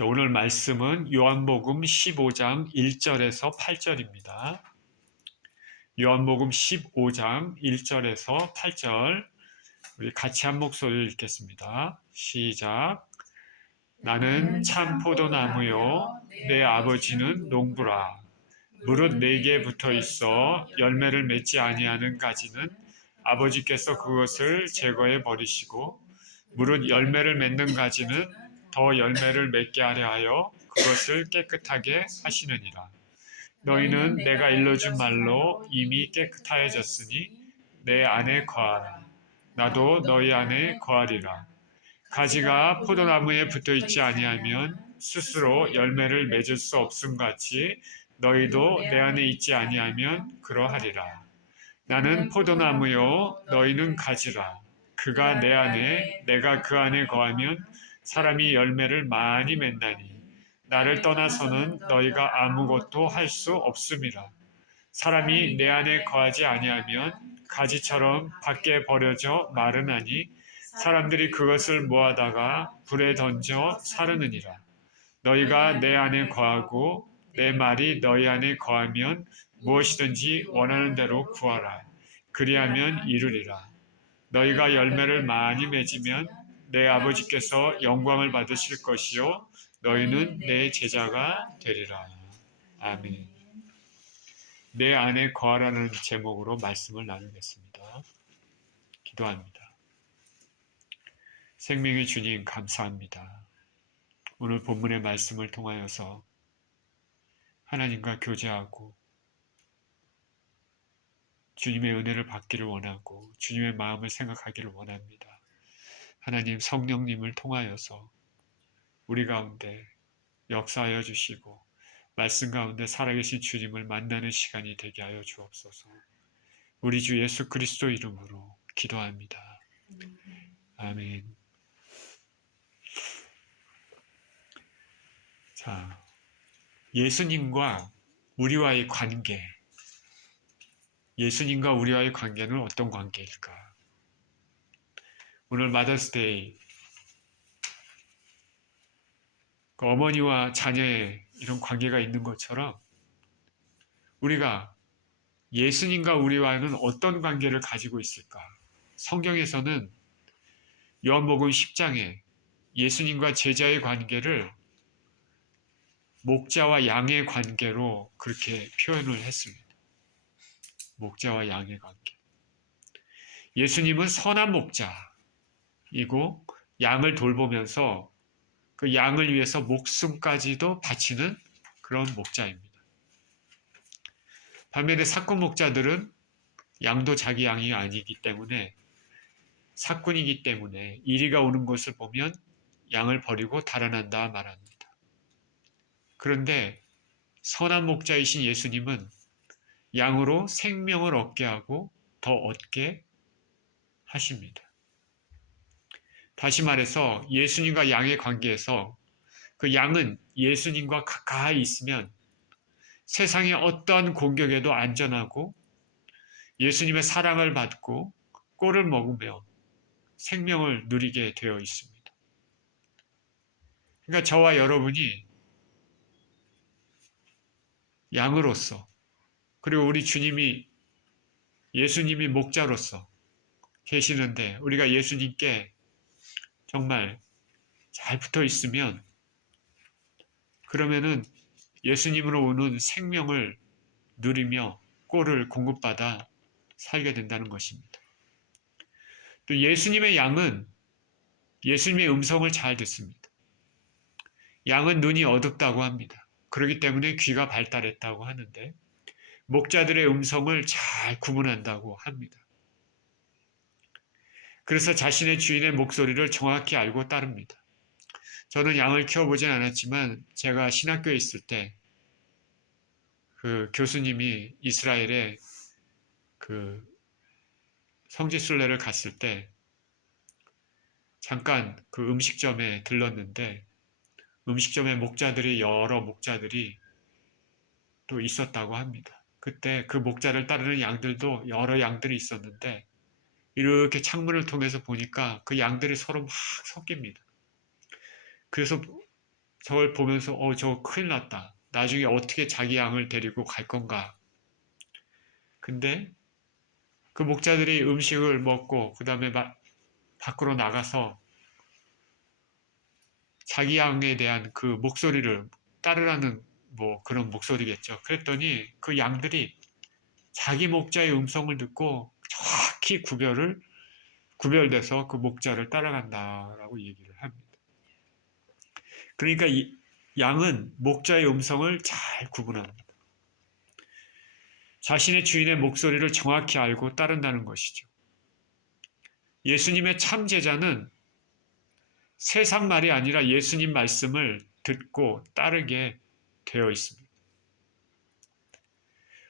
오늘 말씀은 요한복음 15장 1절에서 8절입니다. 요한복음 15장 1절에서 8절 우리 같이 한 목소리를 읽겠습니다. 시작. 나는 참 포도나무요 내 아버지는 농부라. 무릇 내게 붙어 있어 열매를 맺지 아니하는 가지는 아버지께서 그것을 제거해 버리시고 무릇 열매를 맺는 가지는 더 열매를 맺게 하려 하여 그것을 깨끗하게 하시느니라. 너희는 내가 일러준 말로 이미 깨끗하여졌으니 내 안에 거하라. 나도 너희 안에 거하리라. 가지가 포도나무에 붙어 있지 아니하면 스스로 열매를 맺을 수 없음 같이 너희도 내 안에 있지 아니하면 그러하리라. 나는 포도나무요 너희는 가지라. 그가 내 안에 내가 그 안에 거하면 사람이 열매를 많이 맺나니 나를 떠나서는 너희가 아무것도 할 수 없음이라. 사람이 내 안에 거하지 아니하면 가지처럼 밖에 버려져 마르나니 사람들이 그것을 모아다가 불에 던져 사르느니라. 너희가 내 안에 거하고 내 말이 너희 안에 거하면 무엇이든지 원하는 대로 구하라. 그리하면 이루리라. 너희가 열매를 많이 맺으면 내 아버지께서 영광을 받으실 것이요 너희는 내 제자가 되리라. 아멘. 내 안에 거하라는 제목으로 말씀을 나누겠습니다. 기도합니다. 생명의 주님 감사합니다. 오늘 본문의 말씀을 통하여서 하나님과 교제하고 주님의 은혜를 받기를 원하고 주님의 마음을 생각하기를 원합니다. 하나님 성령님을 통하여서 우리 가운데 역사하여 주시고 말씀 가운데 살아계신 주님을 만나는 시간이 되게 하여 주옵소서. 우리 주 예수 그리스도 이름으로 기도합니다. 아멘. 자, 예수님과 우리와의 관계. 예수님과 우리와의 관계는 어떤 관계일까? 오늘 마더스데이, 그 어머니와 자녀의 이런 관계가 있는 것처럼 우리가 예수님과 우리와는 어떤 관계를 가지고 있을까? 성경에서는 요한복음 10장에 예수님과 제자의 관계를 목자와 양의 관계로 그렇게 표현을 했습니다. 목자와 양의 관계. 예수님은 선한 목자이고 양을 돌보면서 그 양을 위해서 목숨까지도 바치는 그런 목자입니다. 반면에 사꾼 목자들은 양도 자기 양이 아니기 때문에 사꾼이기 때문에 이리가 오는 것을 보면 양을 버리고 달아난다 말합니다. 그런데 선한 목자이신 예수님은 양으로 생명을 얻게 하고 더 얻게 하십니다. 다시 말해서 예수님과 양의 관계에서 그 양은 예수님과 가까이 있으면 세상의 어떠한 공격에도 안전하고 예수님의 사랑을 받고 꼴을 먹으며 생명을 누리게 되어 있습니다. 그러니까 저와 여러분이 양으로서 그리고 우리 예수님이 목자로서 계시는데 우리가 예수님께 정말 잘 붙어 있으면 그러면은 예수님으로 오는 생명을 누리며 꼴을 공급받아 살게 된다는 것입니다. 또 예수님의 양은 예수님의 음성을 잘 듣습니다. 양은 눈이 어둡다고 합니다. 그렇기 때문에 귀가 발달했다고 하는데 목자들의 음성을 잘 구분한다고 합니다. 그래서 자신의 주인의 목소리를 정확히 알고 따릅니다. 저는 양을 키워보진 않았지만 제가 신학교에 있을 때 그 교수님이 이스라엘에 그 성지순례를 갔을 때 잠깐 그 음식점에 들렀는데 음식점에 여러 목자들이 또 있었다고 합니다. 그때 그 목자를 따르는 양들도 여러 양들이 있었는데 이렇게 창문을 통해서 보니까 그 양들이 서로 막 섞입니다. 그래서 저걸 보면서 저거 큰일 났다. 나중에 어떻게 자기 양을 데리고 갈 건가. 근데 그 목자들이 음식을 먹고 그 다음에 밖으로 나가서 자기 양에 대한 그 목소리를 따르라는 뭐 그런 목소리겠죠. 그랬더니 그 양들이 자기 목자의 음성을 듣고 정확히 구별돼서 그 목자를 따라간다라고 얘기를 합니다. 그러니까 이 양은 목자의 음성을 잘 구분합니다. 자신의 주인의 목소리를 정확히 알고 따른다는 것이죠. 예수님의 참 제자는 세상 말이 아니라 예수님 말씀을 듣고 따르게 되어 있습니다.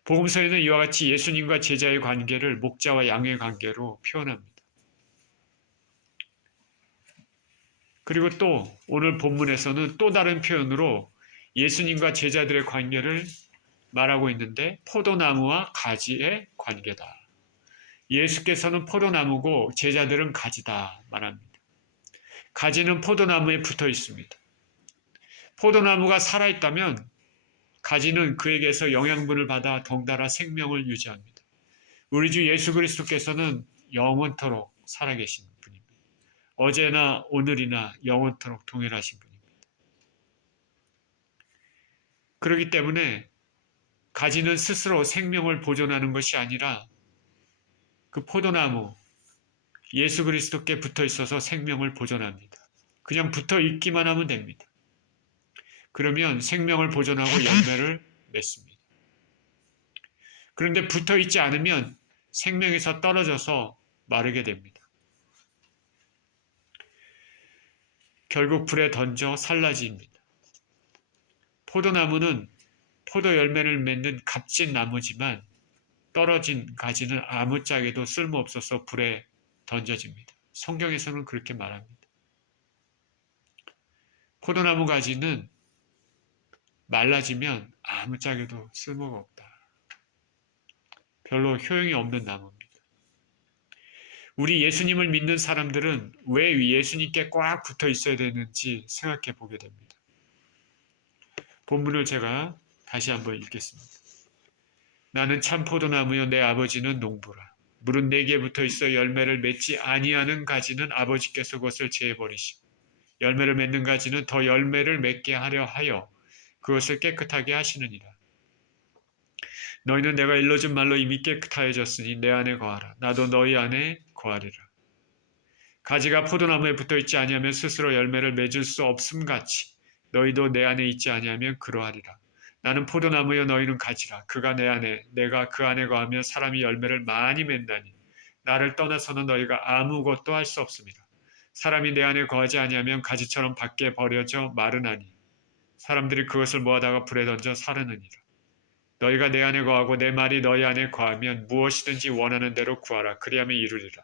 복음서에는 이와 같이 예수님과 제자의 관계를 목자와 양의 관계로 표현합니다. 그리고 또 오늘 본문에서는 또 다른 표현으로 예수님과 제자들의 관계를 말하고 있는데 포도나무와 가지의 관계다. 예수께서는 포도나무고 제자들은 가지다 말합니다. 가지는 포도나무에 붙어 있습니다. 포도나무가 살아있다면 가지는 그에게서 영양분을 받아 덩달아 생명을 유지합니다. 우리 주 예수 그리스도께서는 영원토록 살아계신 분입니다. 어제나 오늘이나 영원토록 동일하신 분입니다. 그렇기 때문에 가지는 스스로 생명을 보존하는 것이 아니라 그 포도나무 예수 그리스도께 붙어 있어서 생명을 보존합니다. 그냥 붙어 있기만 하면 됩니다. 그러면 생명을 보존하고 열매를 맺습니다. 그런데 붙어 있지 않으면 생명에서 떨어져서 마르게 됩니다. 결국 불에 던져 산라지입니다. 포도나무는 포도 열매를 맺는 값진 나무지만 떨어진 가지는 아무짝에도 쓸모없어서 불에 던져집니다. 성경에서는 그렇게 말합니다. 포도나무 가지는 말라지면 아무짝에도 쓸모가 없다. 별로 효용이 없는 나무입니다. 우리 예수님을 믿는 사람들은 왜 예수님께 꽉 붙어 있어야 되는지 생각해 보게 됩니다. 본문을 제가 다시 한번 읽겠습니다. 나는 참 포도나무요 내 아버지는 농부라. 물은 내게 붙어 있어 열매를 맺지 아니하는 가지는 아버지께서 그것을 제해버리시고 열매를 맺는 가지는 더 열매를 맺게 하려 하여 그것을 깨끗하게 하시느니라. 너희는 내가 일러준 말로 이미 깨끗하여졌으니 내 안에 거하라. 나도 너희 안에 거하리라. 가지가 포도나무에 붙어있지 아니하면 스스로 열매를 맺을 수 없음같이 너희도 내 안에 있지 아니하면 그러하리라. 나는 포도나무여 너희는 가지라. 그가 내 안에 내가 그 안에 거하며 사람이 열매를 많이 맺나니 나를 떠나서는 너희가 아무것도 할 수 없습니다. 사람이 내 안에 거하지 아니하면 가지처럼 밖에 버려져 마르나니 사람들이 그것을 모아다가 불에 던져 사르느니라. 너희가 내 안에 거하고 내 말이 너희 안에 거하면 무엇이든지 원하는 대로 구하라. 그리하면 이루리라.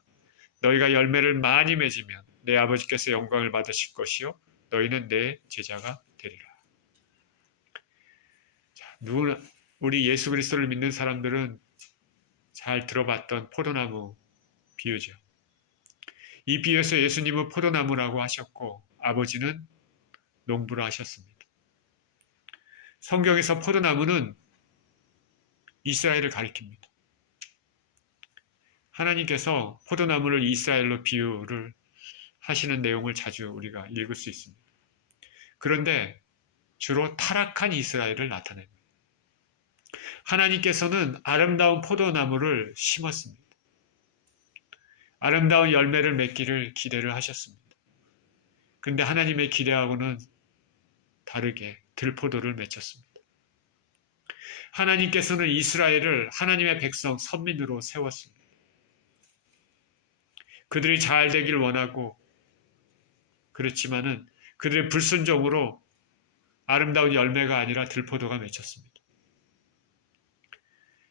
너희가 열매를 많이 맺으면 내 아버지께서 영광을 받으실 것이요 너희는 내 제자가 되리라. 자, 우리 예수 그리스도를 믿는 사람들은 잘 들어봤던 포도나무 비유죠. 이 비유에서 예수님은 포도나무라고 하셨고 아버지는 농부라 하셨습니다. 성경에서 포도나무는 이스라엘을 가리킵니다. 하나님께서 포도나무를 이스라엘로 비유를 하시는 내용을 자주 우리가 읽을 수 있습니다. 그런데 주로 타락한 이스라엘을 나타냅니다. 하나님께서는 아름다운 포도나무를 심었습니다. 아름다운 열매를 맺기를 기대를 하셨습니다. 그런데 하나님의 기대하고는 다르게 들포도를 맺혔습니다. 하나님께서는 이스라엘을 하나님의 백성 선민으로 세웠습니다. 그들이 잘 되길 원하고 그렇지만은 그들의 불순종으로 아름다운 열매가 아니라 들포도가 맺혔습니다.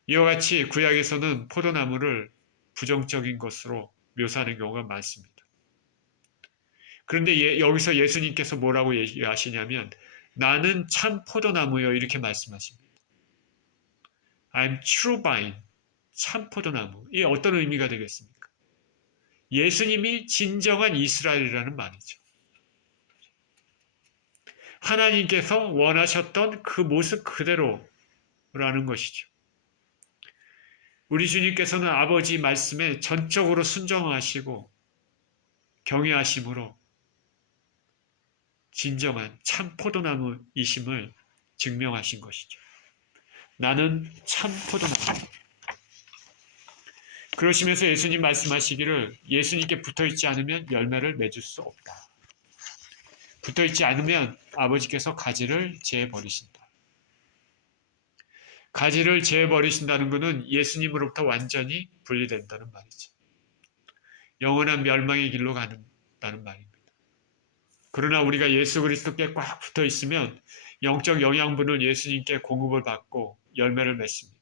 이와 같이 구약에서는 포도나무를 부정적인 것으로 묘사하는 경우가 많습니다. 그런데 여기서 예수님께서 뭐라고 얘기하시냐면 나는 참 포도나무요 이렇게 말씀하십니다. I'm true vine, 참 포도나무. 이게 어떤 의미가 되겠습니까? 예수님이 진정한 이스라엘이라는 말이죠. 하나님께서 원하셨던 그 모습 그대로라는 것이죠. 우리 주님께서는 아버지 말씀에 전적으로 순종하시고 경외하심으로 진정한 참 포도나무이심을 증명하신 것이죠. 나는 참 포도나무. 그러시면서 예수님 말씀하시기를 예수님께 붙어있지 않으면 열매를 맺을 수 없다. 붙어있지 않으면 아버지께서 가지를 제어버리신다. 가지를 제어버리신다는 것은 예수님으로부터 완전히 분리된다는 말이죠. 영원한 멸망의 길로 간다는 말입니다. 그러나 우리가 예수 그리스도께 꽉 붙어 있으면 영적 영양분을 예수님께 공급을 받고 열매를 맺습니다.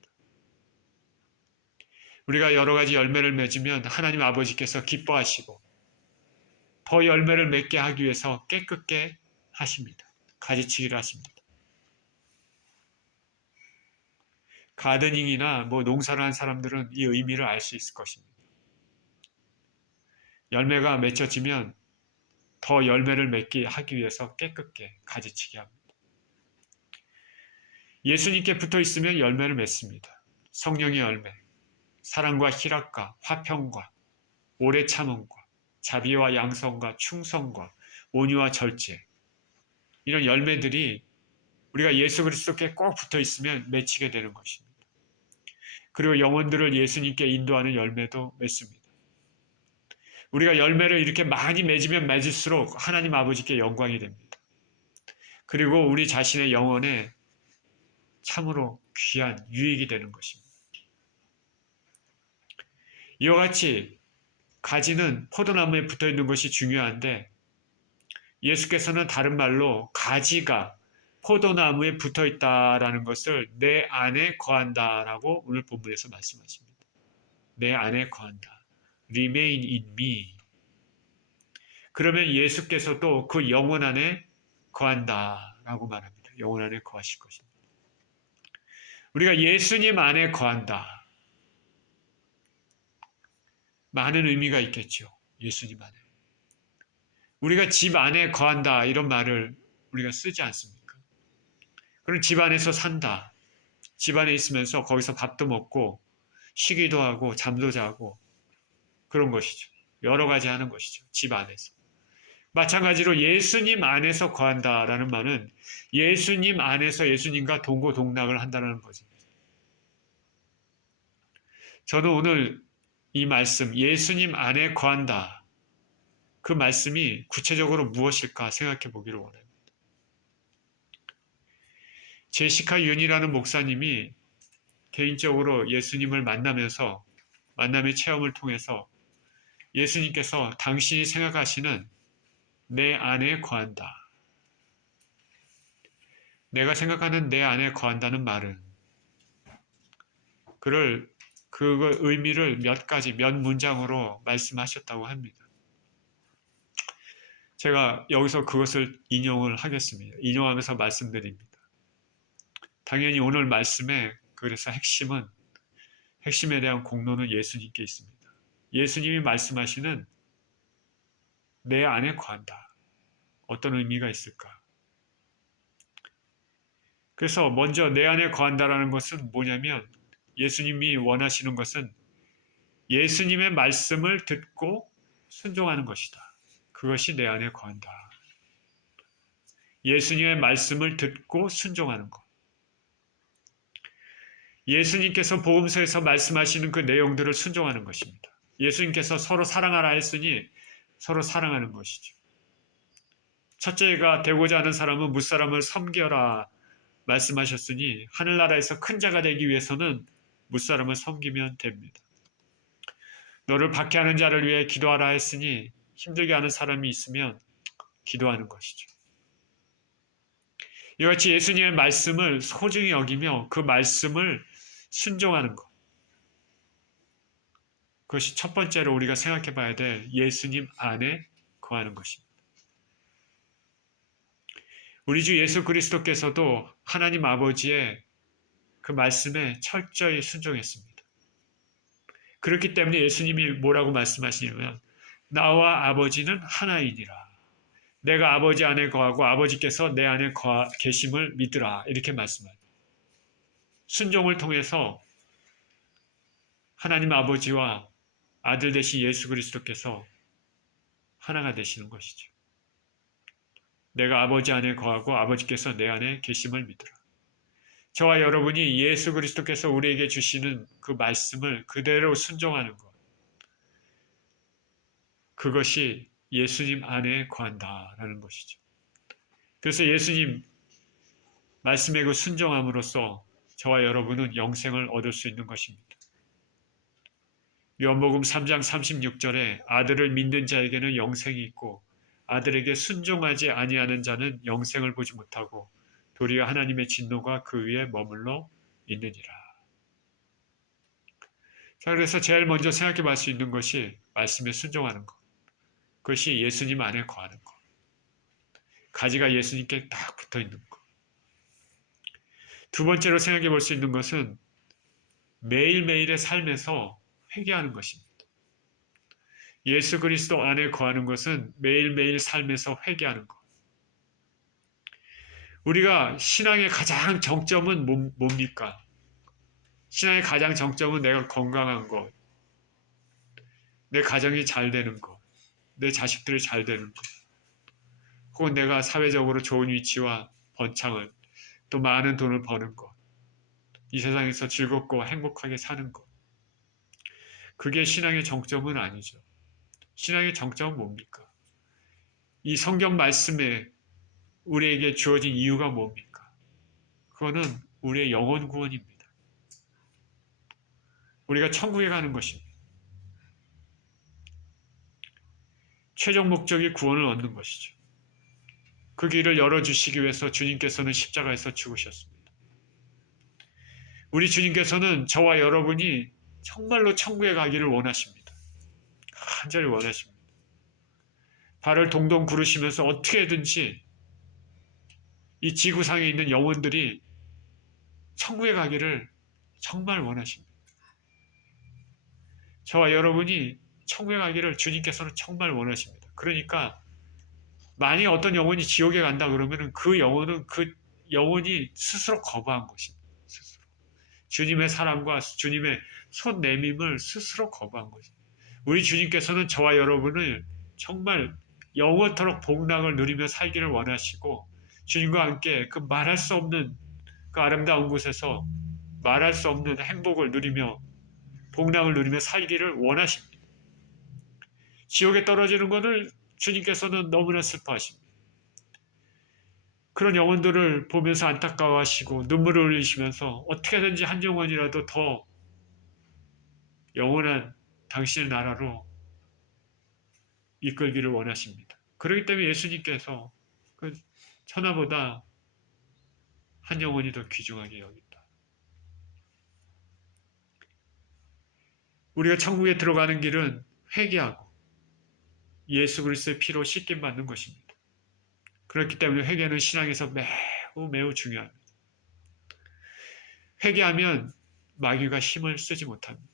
우리가 여러 가지 열매를 맺으면 하나님 아버지께서 기뻐하시고 더 열매를 맺게 하기 위해서 깨끗게 하십니다. 가지치기를 하십니다. 가드닝이나 농사를 한 사람들은 이 의미를 알 수 있을 것입니다. 열매가 맺혀지면 더 열매를 맺게 하기 위해서 깨끗게 가지치기 합니다. 예수님께 붙어 있으면 열매를 맺습니다. 성령의 열매, 사랑과 희락과 화평과 오래 참음과 자비와 양성과 충성과 온유와 절제, 이런 열매들이 우리가 예수 그리스도께 꼭 붙어 있으면 맺히게 되는 것입니다. 그리고 영혼들을 예수님께 인도하는 열매도 맺습니다. 우리가 열매를 이렇게 많이 맺으면 맺을수록 하나님 아버지께 영광이 됩니다. 그리고 우리 자신의 영혼에 참으로 귀한 유익이 되는 것입니다. 이와 같이 가지는 포도나무에 붙어 있는 것이 중요한데 예수께서는 다른 말로 가지가 포도나무에 붙어 있다라는 것을 내 안에 거한다라고 오늘 본문에서 말씀하십니다. 내 안에 거한다. Remain in me. 그러면 예수께서도 그 영혼 안에 거한다라고 말합니다. 영혼 안에 거하실 것입니다. 우리가 예수님 안에 거한다. 많은 의미가 있겠죠. 예수님 안에. 우리가 집 안에 거한다 이런 말을 우리가 쓰지 않습니까? 그럼 집 안에서 산다. 집 안에 있으면서 거기서 밥도 먹고 쉬기도 하고 잠도 자고 그런 것이죠. 여러 가지 하는 것이죠. 집 안에서. 마찬가지로 예수님 안에서 거한다라는 말은 예수님 안에서 예수님과 동고동락을 한다는 거죠. 저는 오늘 이 말씀 예수님 안에 거한다. 그 말씀이 구체적으로 무엇일까 생각해 보기를 원합니다. 제시카 윤이라는 목사님이 개인적으로 예수님을 만나면서 만남의 체험을 통해서 예수님께서 당신이 생각하시는 내 안에 거한다. 내가 생각하는 내 안에 거한다는 말은 그 의미를 몇 문장으로 말씀하셨다고 합니다. 제가 여기서 그것을 인용을 하겠습니다. 인용하면서 말씀드립니다. 당연히 오늘 말씀의 그래서 핵심에 대한 공로는 예수님께 있습니다. 예수님이 말씀하시는 내 안에 거한다. 어떤 의미가 있을까? 그래서 먼저 내 안에 거한다라는 것은 뭐냐면 예수님이 원하시는 것은 예수님의 말씀을 듣고 순종하는 것이다. 그것이 내 안에 거한다. 예수님의 말씀을 듣고 순종하는 것. 예수님께서 복음서에서 말씀하시는 그 내용들을 순종하는 것입니다. 예수님께서 서로 사랑하라 했으니 서로 사랑하는 것이죠. 첫째가 되고자 하는 사람은 무사람을 섬겨라 말씀하셨으니 하늘나라에서 큰 자가 되기 위해서는 무사람을 섬기면 됩니다. 너를 박해하는 자를 위해 기도하라 했으니 힘들게 하는 사람이 있으면 기도하는 것이죠. 이와 같이 예수님의 말씀을 소중히 여기며 그 말씀을 순종하는 것. 그것이 첫 번째로 우리가 생각해 봐야 될 예수님 안에 거하는 것입니다. 우리 주 예수 그리스도께서도 하나님 아버지의 그 말씀에 철저히 순종했습니다. 그렇기 때문에 예수님이 뭐라고 말씀하시냐면 나와 아버지는 하나이니라. 내가 아버지 안에 거하고 아버지께서 내 안에 계심을 믿으라. 이렇게 말씀합니다. 순종을 통해서 하나님 아버지와 아들 되신 예수 그리스도께서 하나가 되시는 것이죠. 내가 아버지 안에 거하고 아버지께서 내 안에 계심을 믿으라. 저와 여러분이 예수 그리스도께서 우리에게 주시는 그 말씀을 그대로 순종하는 것. 그것이 예수님 안에 거한다라는 것이죠. 그래서 예수님 말씀에 그 순종함으로써 저와 여러분은 영생을 얻을 수 있는 것입니다. 요한복음 3장 36절에 아들을 믿는 자에게는 영생이 있고 아들에게 순종하지 아니하는 자는 영생을 보지 못하고 도리어 하나님의 진노가 그 위에 머물러 있느니라. 자, 그래서 제일 먼저 생각해 볼 수 있는 것이 말씀에 순종하는 것. 그것이 예수님 안에 거하는 것. 가지가 예수님께 딱 붙어 있는 것. 두 번째로 생각해 볼 수 있는 것은 매일매일의 삶에서 회개하는 것입니다. 예수 그리스도 안에 거하는 것은 매일매일 삶에서 회개하는 것. 우리가 신앙의 가장 정점은 뭡니까? 신앙의 가장 정점은 내가 건강한 것, 내 가정이 잘 되는 것, 내 자식들이 잘 되는 것, 혹은 내가 사회적으로 좋은 위치와 번창을, 또 많은 돈을 버는 것, 이 세상에서 즐겁고 행복하게 사는 것. 그게 신앙의 정점은 아니죠. 신앙의 정점은 뭡니까? 이 성경 말씀에 우리에게 주어진 이유가 뭡니까? 그거는 우리의 영혼 구원입니다. 우리가 천국에 가는 것입니다. 최종 목적이 구원을 얻는 것이죠. 그 길을 열어주시기 위해서 주님께서는 십자가에서 죽으셨습니다. 우리 주님께서는 저와 여러분이 정말로 천국에 가기를 원하십니다. 간절히 원하십니다. 발을 동동 구르시면서 어떻게든지 이 지구상에 있는 영혼들이 천국에 가기를 정말 원하십니다. 저와 여러분이 천국에 가기를 주님께서는 정말 원하십니다. 그러니까 만약 어떤 영혼이 지옥에 간다 그러면 그 영혼이 스스로 거부한 것입니다. 스스로. 주님의 사랑과 주님의 손 내밈을 스스로 거부한 것입니다. 우리 주님께서는 저와 여러분을 정말 영원토록 복락을 누리며 살기를 원하시고 주님과 함께 그 말할 수 없는 그 아름다운 곳에서 말할 수 없는 행복을 누리며 복락을 누리며 살기를 원하십니다. 지옥에 떨어지는 것을 주님께서는 너무나 슬퍼하십니다. 그런 영혼들을 보면서 안타까워하시고 눈물을 흘리시면서 어떻게든지 한 영혼이라도 더 영원한 당신의 나라로 이끌기를 원하십니다. 그렇기 때문에 예수님께서 그 천하보다 한 영혼이 더 귀중하게 여긴다. 우리가 천국에 들어가는 길은 회개하고 예수 그리스도의 피로 씻김 받는 것입니다. 그렇기 때문에 회개는 신앙에서 매우 매우 중요합니다. 회개하면 마귀가 힘을 쓰지 못합니다.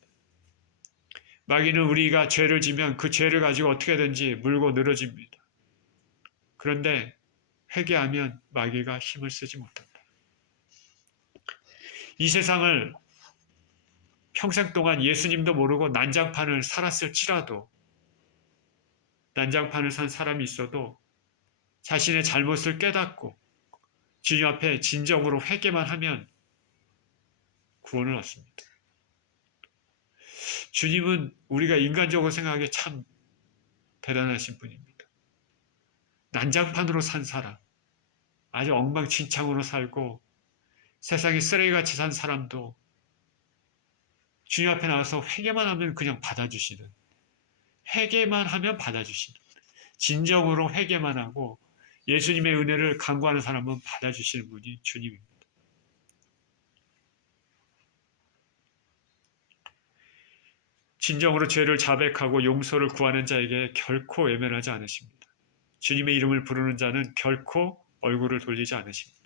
마귀는 우리가 죄를 지면 그 죄를 가지고 어떻게든지 물고 늘어집니다. 그런데 회개하면 마귀가 힘을 쓰지 못한다. 이 세상을 평생 동안 예수님도 모르고 난장판을 살았을지라도 난장판을 산 사람이 있어도 자신의 잘못을 깨닫고 주님 앞에 진정으로 회개만 하면 구원을 얻습니다. 주님은 우리가 인간적으로 생각하기에 참 대단하신 분입니다. 난장판으로 산 사람, 아주 엉망진창으로 살고 세상에 쓰레기같이 산 사람도 주님 앞에 나와서 회개만 하면 그냥 받아주시는, 회개만 하면 받아주시는, 진정으로 회개만 하고 예수님의 은혜를 간구하는 사람은 받아주시는 분이 주님입니다. 진정으로 죄를 자백하고 용서를 구하는 자에게 결코 외면하지 않으십니다. 주님의 이름을 부르는 자는 결코 얼굴을 돌리지 않으십니다.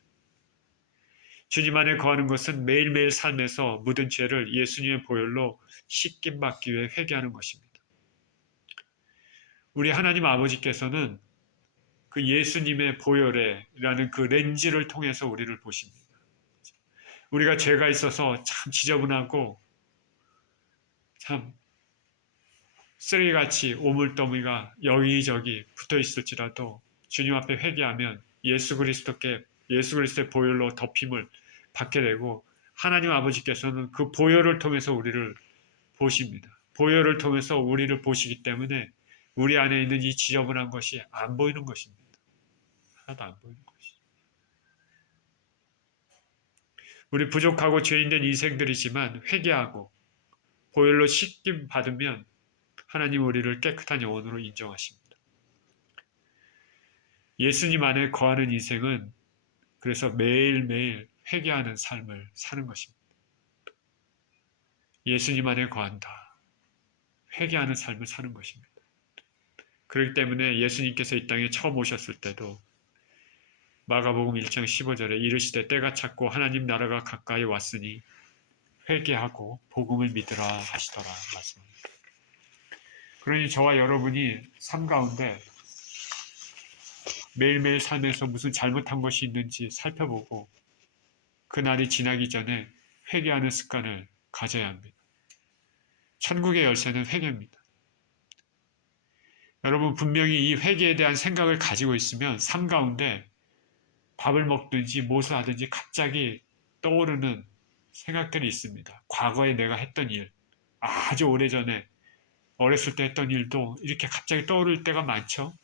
주님 안에 거하는 것은 매일매일 삶에서 묻은 죄를 예수님의 보혈로 씻김 받기 위해 회개하는 것입니다. 우리 하나님 아버지께서는 그 예수님의 보혈에라는 그 렌즈를 통해서 우리를 보십니다. 우리가 죄가 있어서 참 지저분하고 참 쓰레기같이 오물더미가 여기저기 붙어 있을지라도 주님 앞에 회개하면 예수 그리스도의 보혈로 덮임을 받게 되고 하나님 아버지께서는 그 보혈을 통해서 우리를 보십니다. 보혈을 통해서 우리를 보시기 때문에 우리 안에 있는 이 지저분한 것이 안 보이는 것입니다. 하나도 안 보이는 것이죠. 우리 부족하고 죄인된 인생들이지만 회개하고 보혈로 씻김 받으면 하나님 우리를 깨끗한 영혼으로 인정하십니다. 예수님 안에 거하는 인생은 그래서 매일매일 회개하는 삶을 사는 것입니다. 예수님 안에 거한다. 회개하는 삶을 사는 것입니다. 그렇기 때문에 예수님께서 이 땅에 처음 오셨을 때도 마가복음 1장 15절에 이르시되 때가 찼고 하나님 나라가 가까이 왔으니 회개하고 복음을 믿으라 하시더라 말씀합니다. 그러니 저와 여러분이 삶 가운데 매일매일 삶에서 무슨 잘못한 것이 있는지 살펴보고 그날이 지나기 전에 회개하는 습관을 가져야 합니다. 천국의 열쇠는 회개입니다. 여러분 분명히 이 회개에 대한 생각을 가지고 있으면 삶 가운데 밥을 먹든지 무엇을 하든지 갑자기 떠오르는 생각들이 있습니다. 과거에 내가 했던 일, 아주 오래전에 어렸을 때 했던 일도 이렇게 갑자기 떠오를 때가 많죠.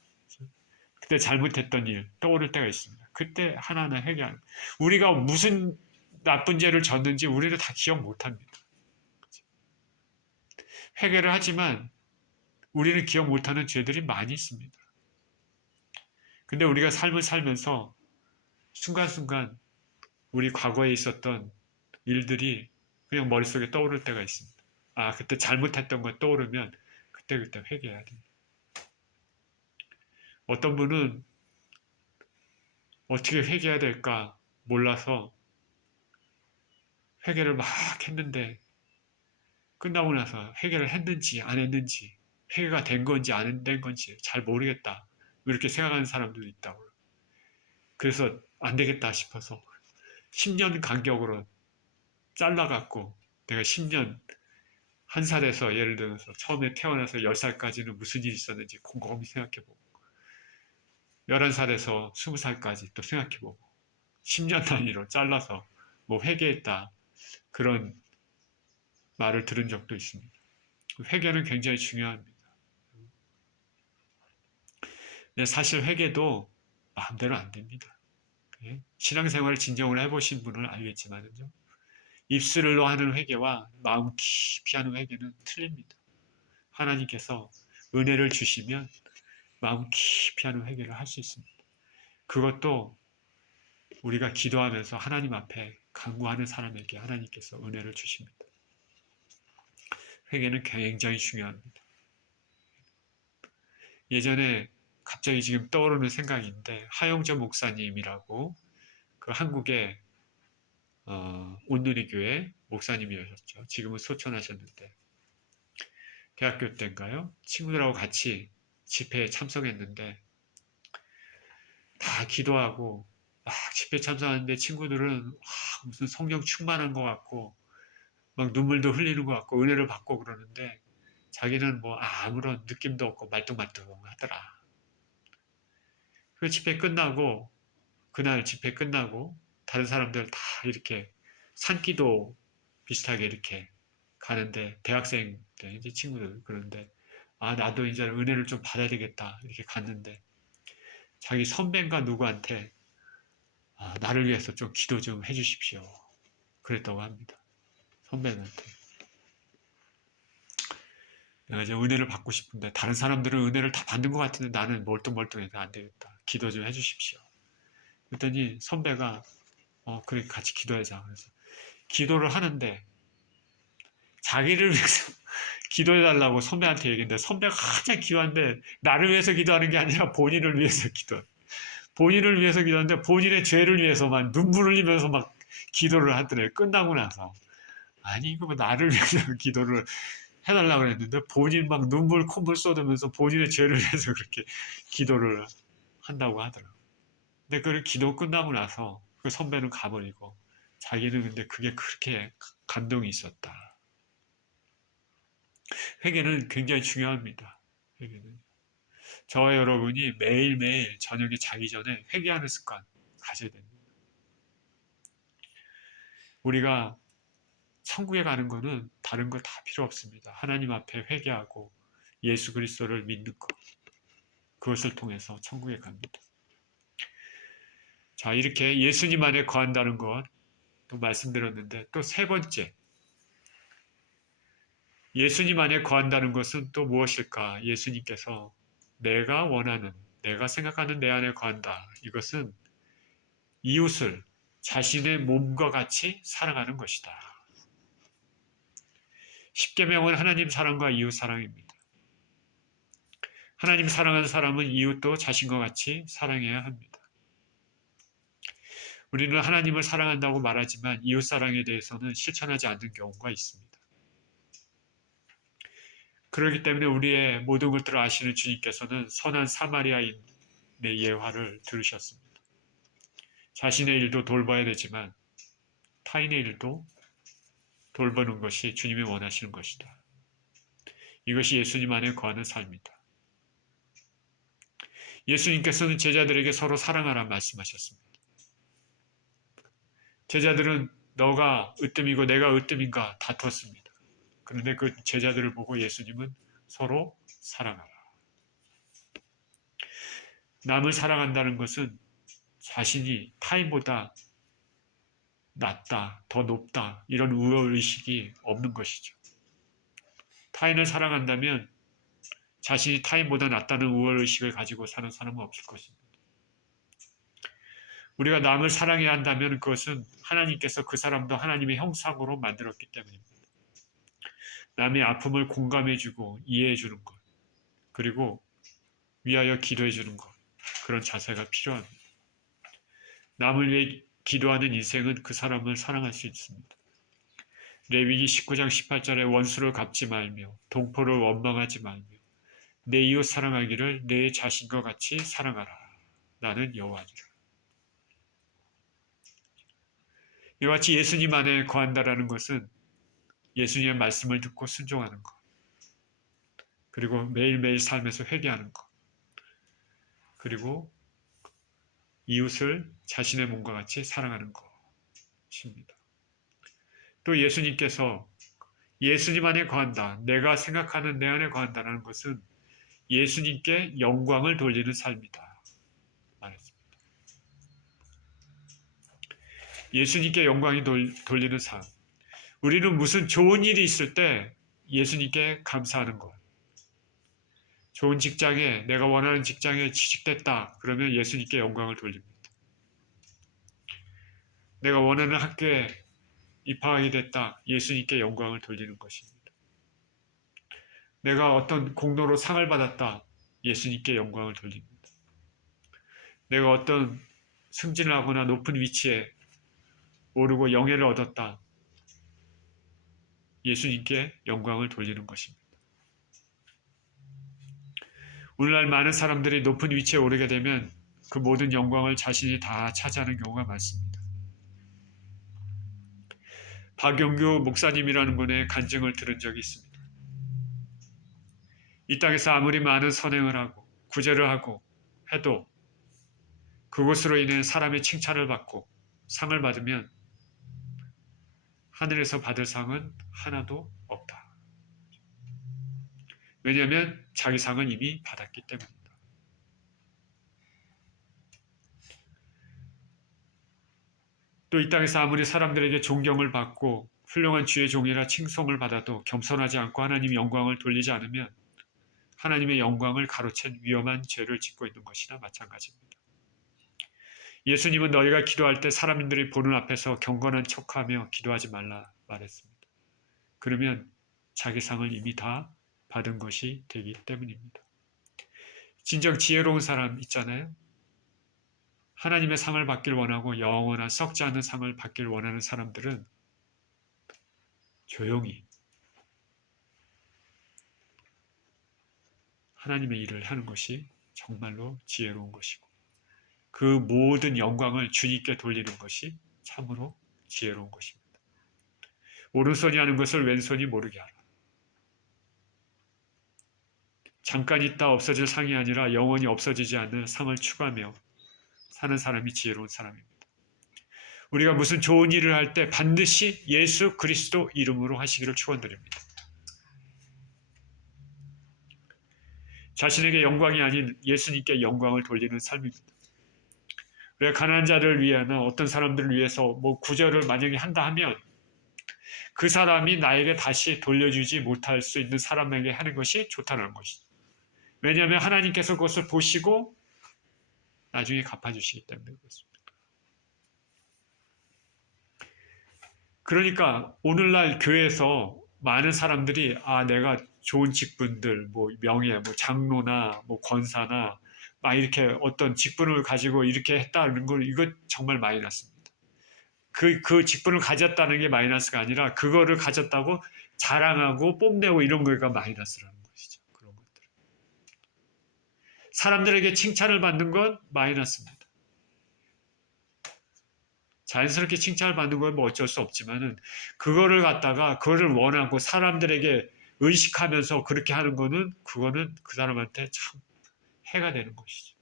그때 잘못했던 일 떠오를 때가 있습니다. 그때 하나하나 회개하는. 우리가 무슨 나쁜 죄를 졌는지 우리는 다 기억 못합니다. 회개를 하지만 우리는 기억 못하는 죄들이 많이 있습니다. 근데 우리가 삶을 살면서 순간순간 우리 과거에 있었던 일들이 그냥 머릿속에 떠오를 때가 있습니다. 아, 그때 잘못했던 거 떠오르면 그때 회개해야 됩니다. 어떤 분은 어떻게 회개해야 될까 몰라서 회개를 막 했는데 끝나고 나서 회개를 했는지 안 했는지 회개가 된 건지 안 된 건지 잘 모르겠다 이렇게 생각하는 사람들도 있다고요. 그래서 안 되겠다 싶어서 10년 간격으로 잘라갖고 내가 10년 한 살에서 예를 들어서 처음에 태어나서 10살까지는 무슨 일이 있었는지 곰곰이 생각해보고 11살에서 20살까지 또 생각해보고 10년 단위로 잘라서 뭐 회개했다 그런 말을 들은 적도 있습니다. 회개는 굉장히 중요합니다. 근데 사실 회개도 마음대로 안 됩니다. 신앙생활을 진정을 해보신 분은 알겠지만요. 입술로 하는 회개와 마음 깊이 하는 회개는 틀립니다. 하나님께서 은혜를 주시면 마음 깊이 하는 회개를 할 수 있습니다. 그것도 우리가 기도하면서 하나님 앞에 간구하는 사람에게 하나님께서 은혜를 주십니다. 회개는 굉장히 중요합니다. 예전에 갑자기 지금 떠오르는 생각인데 하영조 목사님이라고 그 한국의 온누리교회 목사님이셨죠. 지금은 소천하셨는데 대학교 때인가요? 친구들하고 같이 집회에 참석했는데 다 기도하고 막 집회 참석하는데 친구들은 무슨 성령 충만한 것 같고 막 눈물도 흘리는 것 같고 은혜를 받고 그러는데 자기는 뭐 아무런 느낌도 없고 말똥말똥하더라. 그 집회 끝나고 그날 집회 끝나고 다른 사람들 다 이렇게 산기도 비슷하게 이렇게 가는데 대학생 때 이제 친구들 그런데 아 나도 이제 은혜를 좀 받아야 되겠다 이렇게 갔는데 자기 선배인가 누구한테 아, 나를 위해서 좀 기도 좀 해주십시오 그랬다고 합니다. 선배한테 내가 이제 은혜를 받고 싶은데 다른 사람들은 은혜를 다 받는 것 같은데 나는 멀뚱멀뚱해서 안 되겠다 기도 좀 해주십시오. 그랬더니 선배가 그래 같이 기도하자 그래서 기도를 하는데 자기를 위해서 기도해달라고 선배한테 얘기했는데 선배가 가장 기도한데 나를 위해서 기도하는 게 아니라 본인을 위해서 본인을 위해서 기도하는데 본인의 죄를 위해서만 눈물을 흘리면서 막 기도를 하더래요. 끝나고 나서 아니 이거 뭐 나를 위해서 기도를 해달라고 그랬는데 본인 막 눈물 콧물 쏟으면서 본인의 죄를 위해서 그렇게 기도를 한다고 하더라고요. 근데 그 기도 끝나고 나서 그 선배는 가버리고 자기는 근데 그게 그렇게 감동이 있었다. 회개는 굉장히 중요합니다. 회개는. 저와 여러분이 매일매일 저녁에 자기 전에 회개하는 습관 가져야 됩니다. 우리가 천국에 가는 거는 다른 거 다 필요 없습니다. 하나님 앞에 회개하고 예수 그리스도를 믿는 것. 그것을 통해서 천국에 갑니다. 자, 이렇게 예수님 안에 거한다는 것 또 말씀드렸는데 또 세 번째, 예수님 안에 거한다는 것은 또 무엇일까? 예수님께서 내가 원하는, 내가 생각하는 내 안에 거한다. 이것은 이웃을 자신의 몸과 같이 사랑하는 것이다. 십계명은 하나님 사랑과 이웃 사랑입니다. 하나님 사랑하는 사람은 이웃도 자신과 같이 사랑해야 합니다. 우리는 하나님을 사랑한다고 말하지만 이웃 사랑에 대해서는 실천하지 않는 경우가 있습니다. 그렇기 때문에 우리의 모든 것들을 아시는 주님께서는 선한 사마리아인의 예화를 들으셨습니다. 자신의 일도 돌봐야 되지만 타인의 일도 돌보는 것이 주님이 원하시는 것이다. 이것이 예수님 안에 거하는 삶이다. 예수님께서는 제자들에게 서로 사랑하라 말씀하셨습니다. 제자들은 너가 으뜸이고 내가 으뜸인가 다퉜습니다. 그런데 그 제자들을 보고 예수님은 서로 사랑하라. 남을 사랑한다는 것은 자신이 타인보다 낫다, 더 높다 이런 우월의식이 없는 것이죠. 타인을 사랑한다면 자신이 타인보다 낫다는 우월의식을 가지고 사는 사람은 없을 것입니다. 우리가 남을 사랑해야 한다면 그것은 하나님께서 그 사람도 하나님의 형상으로 만들었기 때문입니다. 남의 아픔을 공감해주고 이해해주는 것, 그리고 위하여 기도해주는 것, 그런 자세가 필요합니다. 남을 위해 기도하는 인생은 그 사람을 사랑할 수 있습니다. 레위기 19장 18절에 원수를 갚지 말며 동포를 원망하지 말며 내 이웃 사랑하기를 내 자신과 같이 사랑하라. 나는 여호와니라. 이와 같이 예수님 안에 거한다라는 것은 예수님의 말씀을 듣고 순종하는 것, 그리고 매일매일 삶에서 회개하는 것, 그리고 이웃을 자신의 몸과 같이 사랑하는 것입니다. 또 예수님께서 예수님 안에 거한다, 내가 생각하는 내 안에 거한다는 것은 예수님께 영광을 돌리는 삶이다 말했습니다. 예수님께 영광이 돌리는 삶. 우리는 무슨 좋은 일이 있을 때 예수님께 감사하는 것. 좋은 직장에, 내가 원하는 직장에 취직됐다. 그러면 예수님께 영광을 돌립니다. 내가 원하는 학교에 입학하게 됐다. 예수님께 영광을 돌리는 것입니다. 내가 어떤 공로로 상을 받았다. 예수님께 영광을 돌립니다. 내가 어떤 승진을 하거나 높은 위치에 오르고 영예를 얻었다. 예수님께 영광을 돌리는 것입니다. 오늘날 많은 사람들이 높은 위치에 오르게 되면 그 모든 영광을 자신이 다 차지하는 경우가 많습니다. 박용규 목사님이라는 분의 간증을 들은 적이 있습니다. 이 땅에서 아무리 많은 선행을 하고 구제를 하고 해도 그것으로 인해 사람의 칭찬을 받고 상을 받으면 하늘에서 받을 상은 하나도 없다. 왜냐하면 자기 상은 이미 받았기 때문입니다. 또 이 땅에서 아무리 사람들에게 존경을 받고 훌륭한 주의 종이라 칭송을 받아도 겸손하지 않고 하나님 영광을 돌리지 않으면 하나님의 영광을 가로챈 위험한 죄를 짓고 있는 것이나 마찬가지입니다. 예수님은 너희가 기도할 때 사람들이 보는 앞에서 경건한 척하며 기도하지 말라 말했습니다. 그러면 자기 상을 이미 다 받은 것이 되기 때문입니다. 진정 지혜로운 사람 있잖아요. 하나님의 상을 받길 원하고 영원한 썩지 않는 상을 받길 원하는 사람들은 조용히 하나님의 일을 하는 것이 정말로 지혜로운 것이고 그 모든 영광을 주님께 돌리는 것이 참으로 지혜로운 것입니다. 오른손이 하는 것을 왼손이 모르게 하라. 잠깐 있다 없어질 상이 아니라 영원히 없어지지 않는 상을 추구하며 사는 사람이 지혜로운 사람입니다. 우리가 무슨 좋은 일을 할 때 반드시 예수 그리스도 이름으로 하시기를 축원드립니다. 자신에게 영광이 아닌 예수님께 영광을 돌리는 삶입니다. 우리가 가난한 자를 위하나 어떤 사람들을 위해서 구제를 만약에 한다 하면 그 사람이 나에게 다시 돌려주지 못할 수 있는 사람에게 하는 것이 좋다는 것이죠. 왜냐하면 하나님께서 그것을 보시고 나중에 갚아주시기 때문에 그렇습니다. 그러니까 오늘날 교회에서 많은 사람들이 내가 좋은 직분들, 명예, 장로나 권사나 막 이렇게 어떤 직분을 가지고 이렇게 했다는 걸 이거 정말 마이너스입니다. 그 직분을 가졌다는 게 마이너스가 아니라 그거를 가졌다고 자랑하고 뽐내고 이런 거가 마이너스라는 것이죠. 그런 것들. 사람들에게 칭찬을 받는 건 마이너스입니다. 자연스럽게 칭찬을 받는 건 어쩔 수 없지만은 그거를 갖다가 그거를 원하고 사람들에게 의식하면서 그렇게 하는 거는 그거는 그 사람한테 참 해가 되는 것이죠.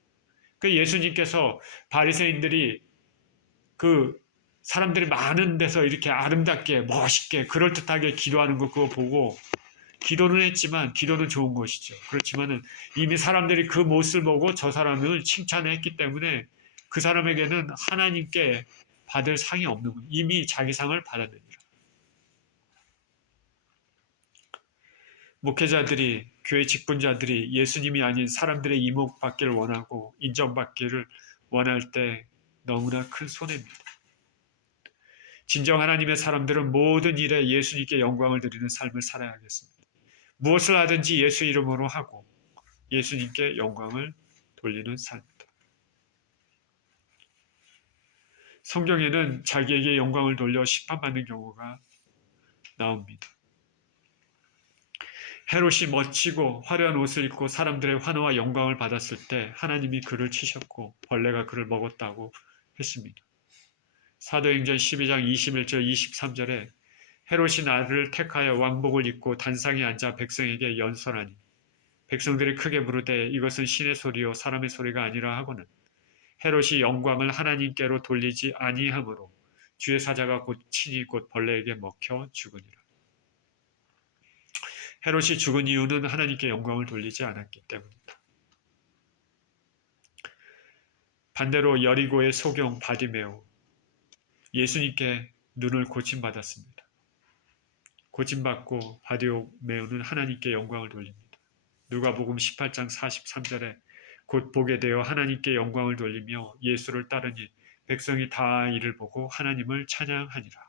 그 예수님께서 바리새인들이 그 사람들이 많은 데서 이렇게 아름답게 멋있게 그럴듯하게 기도하는 거 그거 보고 기도는 했지만 기도는 좋은 것이죠. 그렇지만은 이미 사람들이 그 모습을 보고 저 사람을 칭찬했기 때문에 그 사람에게는 하나님께 받을 상이 없는 거예요. 이미 자기 상을 받았느니라. 목회자들이 교회 직분자들이 예수님이 아닌 사람들의 이목받기를 원하고 인정받기를 원할 때 너무나 큰 손해입니다. 진정 하나님의 사람들은 모든 일에 예수님께 영광을 드리는 삶을 살아야겠습니다. 무엇을 하든지 예수 이름으로 하고 예수님께 영광을 돌리는 삶입니다. 성경에는 자기에게 영광을 돌려 심판받는 경우가 나옵니다. 헤롯이 멋지고 화려한 옷을 입고 사람들의 환호와 영광을 받았을 때 하나님이 그를 치셨고 벌레가 그를 먹었다고 했습니다. 사도행전 12장 21절 23절에 헤롯이 나를 택하여 왕복을 입고 단상에 앉아 백성에게 연설하니 백성들이 크게 부르되 이것은 신의 소리요 사람의 소리가 아니라 하고는 헤롯이 영광을 하나님께로 돌리지 아니하므로 주의 사자가 곧 친히 곧 벌레에게 먹혀 죽으니라. 헤롯이 죽은 이유는 하나님께 영광을 돌리지 않았기 때문입니다. 반대로 여리고의 소경 바디메오 예수님께 눈을 고침받았습니다. 고침받고 바디메오는 하나님께 영광을 돌립니다. 누가복음 18장 43절에 곧 보게 되어 하나님께 영광을 돌리며 예수를 따르니 백성이 다 이를 보고 하나님을 찬양하니라.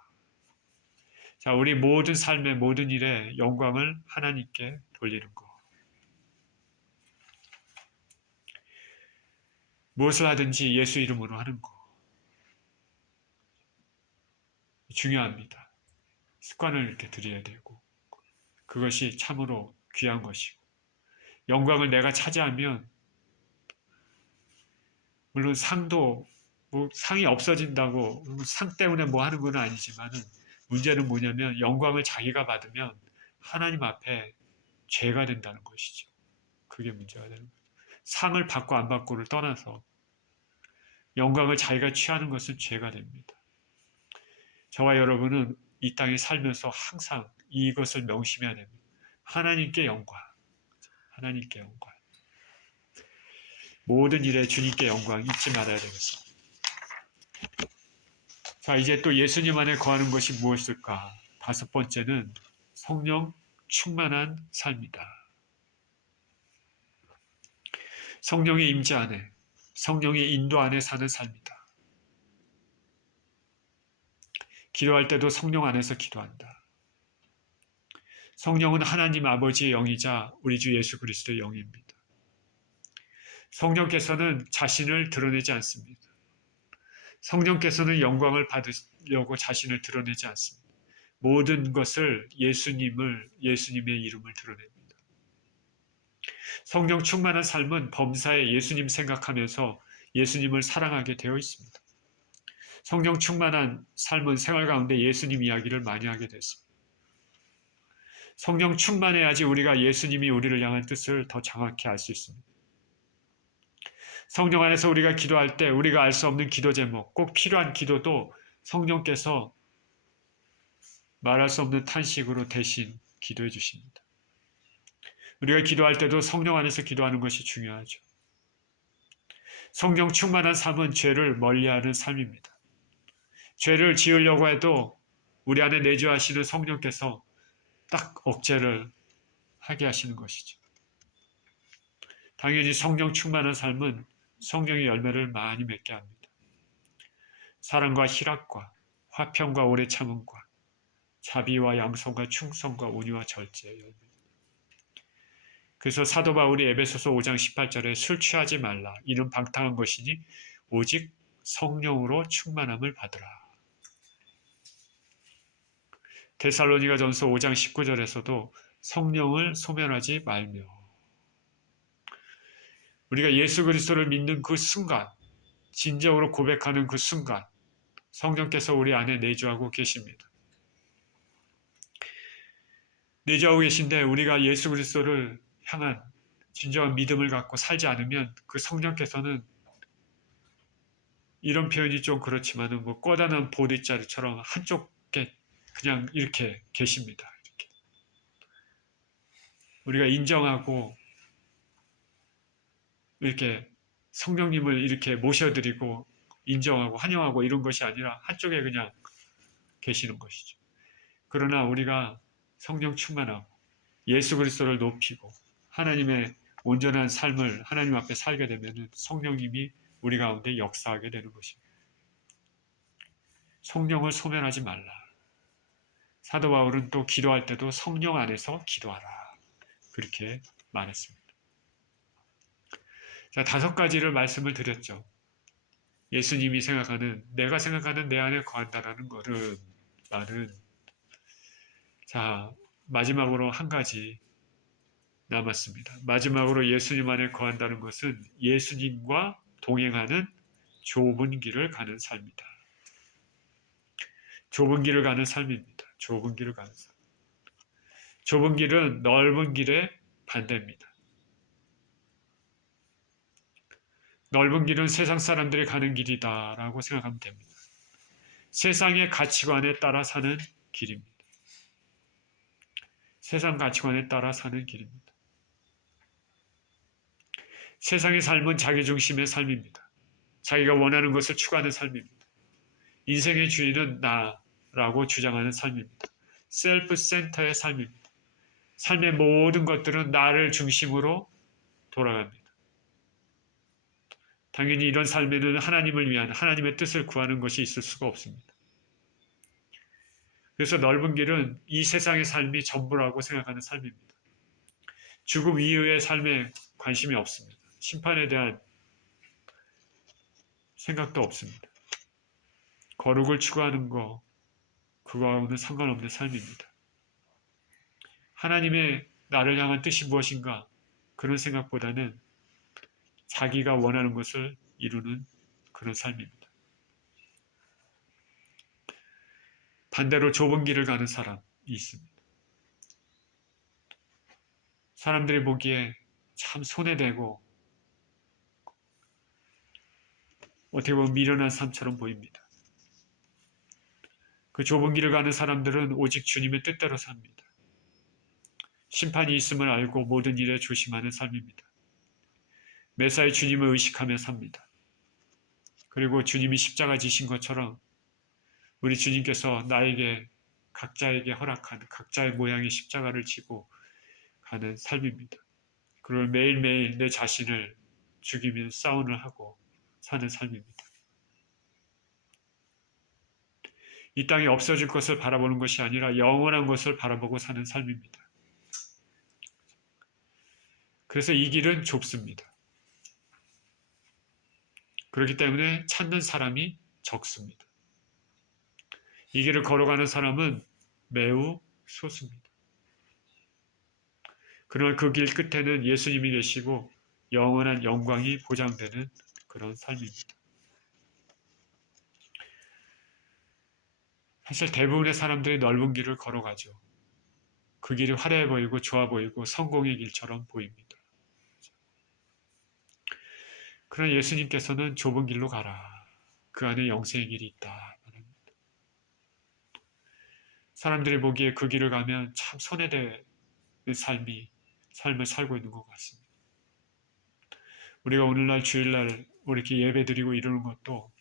자, 우리 모든 삶의 모든 일에 영광을 하나님께 돌리는 것. 무엇을 하든지 예수 이름으로 하는 것. 중요합니다. 습관을 이렇게 들여야 되고 그것이 참으로 귀한 것이고 영광을 내가 차지하면 물론 상도 상이 없어진다고 상 때문에 하는 건 아니지만은 문제는 뭐냐면 영광을 자기가 받으면 하나님 앞에 죄가 된다는 것이죠. 그게 문제가 되는 거죠. 상을 받고 안 받고를 떠나서 영광을 자기가 취하는 것은 죄가 됩니다. 저와 여러분은 이 땅에 살면서 항상 이것을 명심해야 됩니다. 하나님께 영광, 하나님께 영광. 모든 일에 주님께 영광 잊지 말아야 되겠습니다. 자, 이제 또 예수님 안에 거하는 것이 무엇일까? 다섯 번째는 성령 충만한 삶이다. 성령의 임재 안에, 성령의 인도 안에 사는 삶이다. 기도할 때도 성령 안에서 기도한다. 성령은 하나님 아버지의 영이자 우리 주 예수 그리스도의 영입니다. 성령께서는 자신을 드러내지 않습니다. 성령께서는 영광을 받으려고 자신을 드러내지 않습니다. 모든 것을 예수님의 이름을 드러냅니다. 성령 충만한 삶은 범사에 예수님 생각하면서 예수님을 사랑하게 되어 있습니다. 성령 충만한 삶은 생활 가운데 예수님 이야기를 많이 하게 됐습니다. 성령 충만해야지 우리가 예수님이 우리를 향한 뜻을 더 정확히 알 수 있습니다. 성령 안에서 우리가 기도할 때 우리가 알 수 없는 기도 제목, 꼭 필요한 기도도 성령께서 말할 수 없는 탄식으로 대신 기도해 주십니다. 우리가 기도할 때도 성령 안에서 기도하는 것이 중요하죠. 성령 충만한 삶은 죄를 멀리하는 삶입니다. 죄를 지으려고 해도 우리 안에 내주하시는 성령께서 딱 억제를 하게 하시는 것이죠. 당연히 성령 충만한 삶은 성령의 열매를 많이 맺게 합니다. 사랑과 희락과 화평과 오래 참음과 자비와 양성과 충성과 온유와 절제의 열매. 그래서 사도 바울이 에베소서 5장 18절에 술 취하지 말라. 이는 방탕한 것이니 오직 성령으로 충만함을 받으라. 데살로니가전서 5장 19절에서도 성령을 소멸하지 말며. 우리가 예수 그리스도를 믿는 그 순간, 진정으로 고백하는 그 순간 성령께서 우리 안에 내주하고 계십니다. 내주하고 계신데 우리가 예수 그리스도를 향한 진정한 믿음을 갖고 살지 않으면 그 성령께서는 이런 표현이 좀 그렇지만은 뭐 꼬다난 보릿자루처럼 한쪽에 그냥 이렇게 계십니다. 이렇게. 우리가 인정하고 이렇게 성령님을 이렇게 모셔드리고 인정하고 환영하고 이런 것이 아니라 한쪽에 그냥 계시는 것이죠. 그러나 우리가 성령 충만하고 예수 그리스도를 높이고 하나님의 온전한 삶을 하나님 앞에 살게 되면 성령님이 우리 가운데 역사하게 되는 것입니다. 성령을 소멸하지 말라. 사도 바울은 또 기도할 때도 성령 안에서 기도하라. 그렇게 말했습니다. 자, 5가지를 말씀을 드렸죠. 예수님이 생각하는, 내가 생각하는 내 안에 거한다라는 말은 자, 마지막으로 한 가지 남았습니다. 마지막으로 예수님 안에 거한다는 것은 예수님과 동행하는 좁은 길을 가는 삶이다. 좁은 길을 가는 삶입니다. 좁은 길을 가는 삶. 좁은 길은 넓은 길의 반대입니다. 넓은 길은 세상 사람들이 가는 길이다라고 생각하면 됩니다. 세상의 가치관에 따라 사는 길입니다. 세상 가치관에 따라 사는 길입니다. 세상의 삶은 자기중심의 삶입니다. 자기가 원하는 것을 추구하는 삶입니다. 인생의 주인은 나라고 주장하는 삶입니다. 셀프 센터의 삶입니다. 삶의 모든 것들은 나를 중심으로 돌아갑니다. 당연히 이런 삶에는 하나님을 위한 하나님의 뜻을 구하는 것이 있을 수가 없습니다. 그래서 넓은 길은 이 세상의 삶이 전부라고 생각하는 삶입니다. 죽음 이후의 삶에 관심이 없습니다. 심판에 대한 생각도 없습니다. 거룩을 추구하는 거, 그거하고는 상관없는 삶입니다. 하나님의 나를 향한 뜻이 무엇인가? 그런 생각보다는 자기가 원하는 것을 이루는 그런 삶입니다. 반대로 좁은 길을 가는 사람이 있습니다. 사람들이 보기에 참 손해되고 어떻게 보면 미련한 삶처럼 보입니다. 그 좁은 길을 가는 사람들은 오직 주님의 뜻대로 삽니다. 심판이 있음을 알고 모든 일에 조심하는 삶입니다. 매사에 주님을 의식하며 삽니다. 그리고 주님이 십자가 지신 것처럼 우리 주님께서 나에게 각자에게 허락한 각자의 모양의 십자가를 지고 가는 삶입니다. 그리고 매일매일 내 자신을 죽이며 싸움을 하고 사는 삶입니다. 이 땅이 없어질 것을 바라보는 것이 아니라 영원한 것을 바라보고 사는 삶입니다. 그래서 이 길은 좁습니다. 그렇기 때문에 찾는 사람이 적습니다. 이 길을 걸어가는 사람은 매우 소수입니다. 그러나 그 길 끝에는 예수님이 계시고 영원한 영광이 보장되는 그런 삶입니다. 사실 대부분의 사람들이 넓은 길을 걸어가죠. 그 길이 화려해 보이고 좋아 보이고 성공의 길처럼 보입니다. 그러나 예수님께서는 좁은 길로 가라. 그 안에 영생의 길이 있다. 사람들이 보기에 그 길을 가면 참 손해되는 삶을 살고 있는 것 같습니다. 우리가 오늘날 주일날 이렇게 예배 드리고 이러는 것도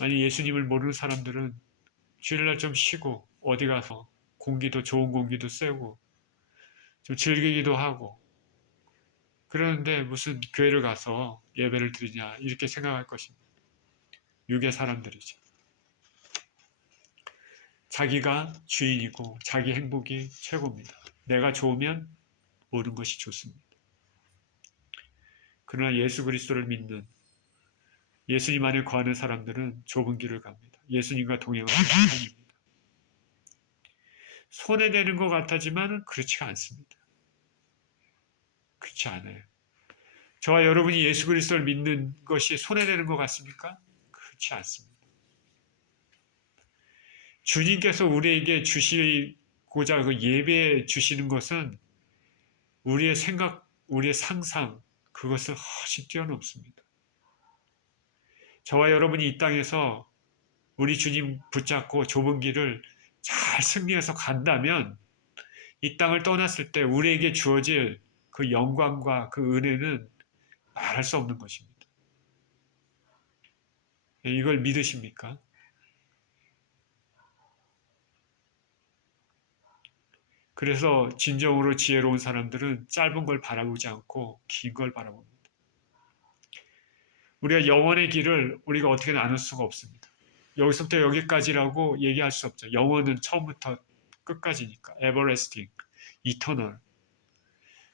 만약 예수님을 모르는 사람들은 주일날 좀 쉬고 어디 가서 좋은 공기도 쐬고 좀 즐기기도 하고 그러는데 무슨 교회를 가서 예배를 드리냐 이렇게 생각할 것입니다. 육의 사람들이죠. 자기가 주인이고 자기 행복이 최고입니다. 내가 좋으면 모든 것이 좋습니다. 그러나 예수 그리스도를 믿는 예수님 안에 거하는 사람들은 좁은 길을 갑니다. 예수님과 동행하는 삶입니다. 손해되는 것 같하지만 그렇지가 않습니다. 그렇지 않아요. 저와 여러분이 예수 그리스도를 믿는 것이 손해되는 것 같습니까? 그렇지 않습니다. 주님께서 우리에게 주시고자 그 예배해 주시는 것은 우리의 생각, 우리의 상상, 그것을 훨씬 뛰어넘습니다. 저와 여러분이 이 땅에서 우리 주님 붙잡고 좁은 길을 잘 승리해서 간다면 이 땅을 떠났을 때 우리에게 주어질 그 영광과 그 은혜는 말할 수 없는 것입니다. 이걸 믿으십니까? 그래서 진정으로 지혜로운 사람들은 짧은 걸 바라보지 않고 긴 걸 바라봅니다. 우리가 영원의 길을 우리가 어떻게 나눌 수가 없습니다. 여기서부터 여기까지라고 얘기할 수 없죠. 영원은 처음부터 끝까지니까. everlasting, eternal.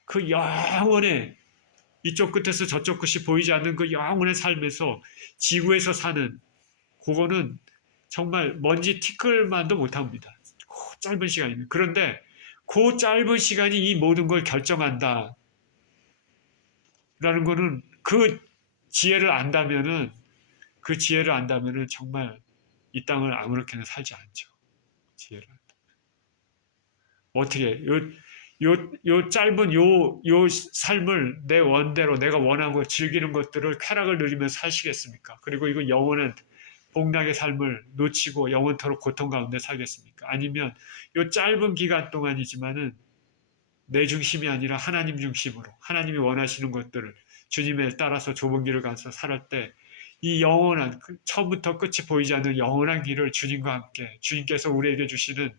그 영원의 이쪽 끝에서 저쪽 끝이 보이지 않는 그 영원의 삶에서 지구에서 사는 그거는 정말 먼지 티끌만도 못합니다. 그 짧은 시간입니다. 그런데 그 짧은 시간이 이 모든 걸 결정한다. 라는 거는 그 지혜를 안다면은 정말 이 땅을 아무렇게나 살지 않죠. 지혜를. 어떻게 요 짧은 요 삶을 내 원대로 내가 원하고 즐기는 것들을 쾌락을 누리면서 사시겠습니까? 그리고 이거 영원한 복락의 삶을 놓치고 영원토록 고통 가운데 살겠습니까? 아니면 요 짧은 기간 동안이지만은 내 중심이 아니라 하나님 중심으로 하나님이 원하시는 것들을 주님에 따라서 좁은 길을 가서 살을 때 이 영원한 처음부터 끝이 보이지 않는 영원한 길을 주님과 함께 주님께서 우리에게 주시는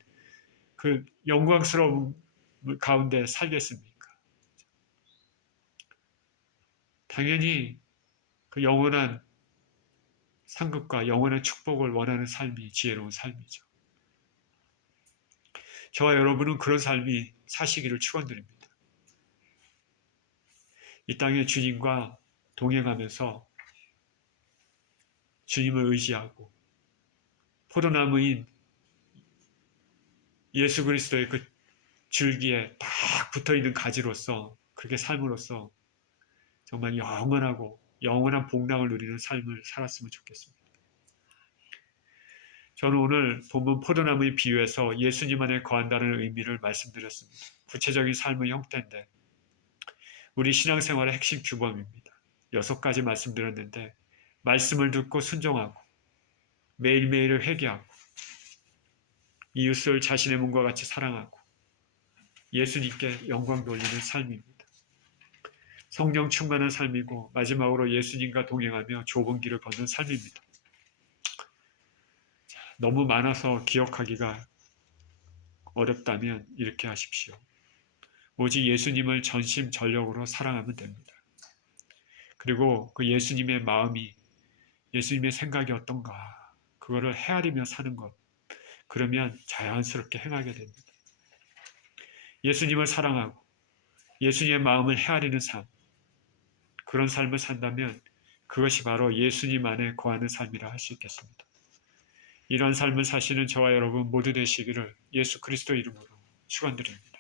그 영광스러운 가운데 살겠습니까? 당연히 그 영원한 상급과 영원한 축복을 원하는 삶이 지혜로운 삶이죠. 저와 여러분은 그런 삶이 사시기를 축원드립니다. 이 땅에 주님과 동행하면서 주님을 의지하고 포도나무인 예수 그리스도의 그 줄기에 딱 붙어있는 가지로서 그렇게 삶으로써 정말 영원하고 영원한 복락을 누리는 삶을 살았으면 좋겠습니다. 저는 오늘 본문 포도나무의 비유에서 예수님 안에 거한다는 의미를 말씀드렸습니다. 구체적인 삶의 형태인데 우리 신앙생활의 핵심 규범입니다. 6가지 말씀드렸는데 말씀을 듣고 순종하고 매일매일을 회개하고 이웃을 자신의 몸과 같이 사랑하고 예수님께 영광 돌리는 삶입니다. 성령 충만한 삶이고 마지막으로 예수님과 동행하며 좁은 길을 걷는 삶입니다. 너무 많아서 기억하기가 어렵다면 이렇게 하십시오. 오직 예수님을 전심전력으로 사랑하면 됩니다. 그리고 그 예수님의 마음이 예수님의 생각이 어떤가 그거를 헤아리며 사는 것 그러면 자연스럽게 행하게 됩니다. 예수님을 사랑하고 예수님의 마음을 헤아리는 삶 그런 삶을 산다면 그것이 바로 예수님 안에 거하는 삶이라 할 수 있겠습니다. 이런 삶을 사시는 저와 여러분 모두 되시기를 예수 그리스도 이름으로 축원드립니다.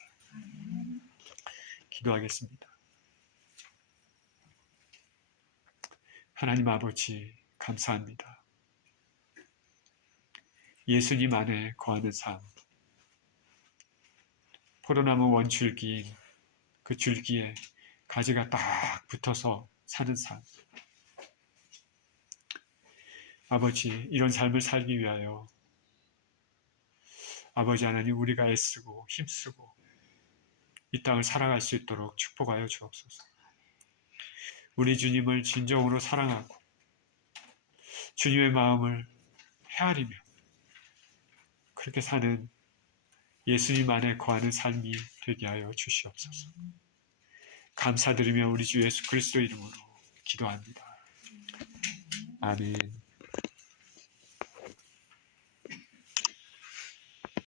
기도하겠습니다. 하나님 아버지 감사합니다. 예수님 안에 거하는 삶, 포도나무 원줄기인 그 줄기에 가지가 딱 붙어서 사는 삶. 아버지, 이런 삶을 살기 위하여 아버지 하나님 우리가 애쓰고 힘쓰고 이 땅을 살아갈 수 있도록 축복하여 주옵소서. 우리 주님을 진정으로 사랑하고 주님의 마음을 헤아리며 그렇게 사는 예수님 안에 거하는 삶이 되게 하여 주시옵소서. 감사드리며 우리 주 예수 그리스도 이름으로 기도합니다. 아멘.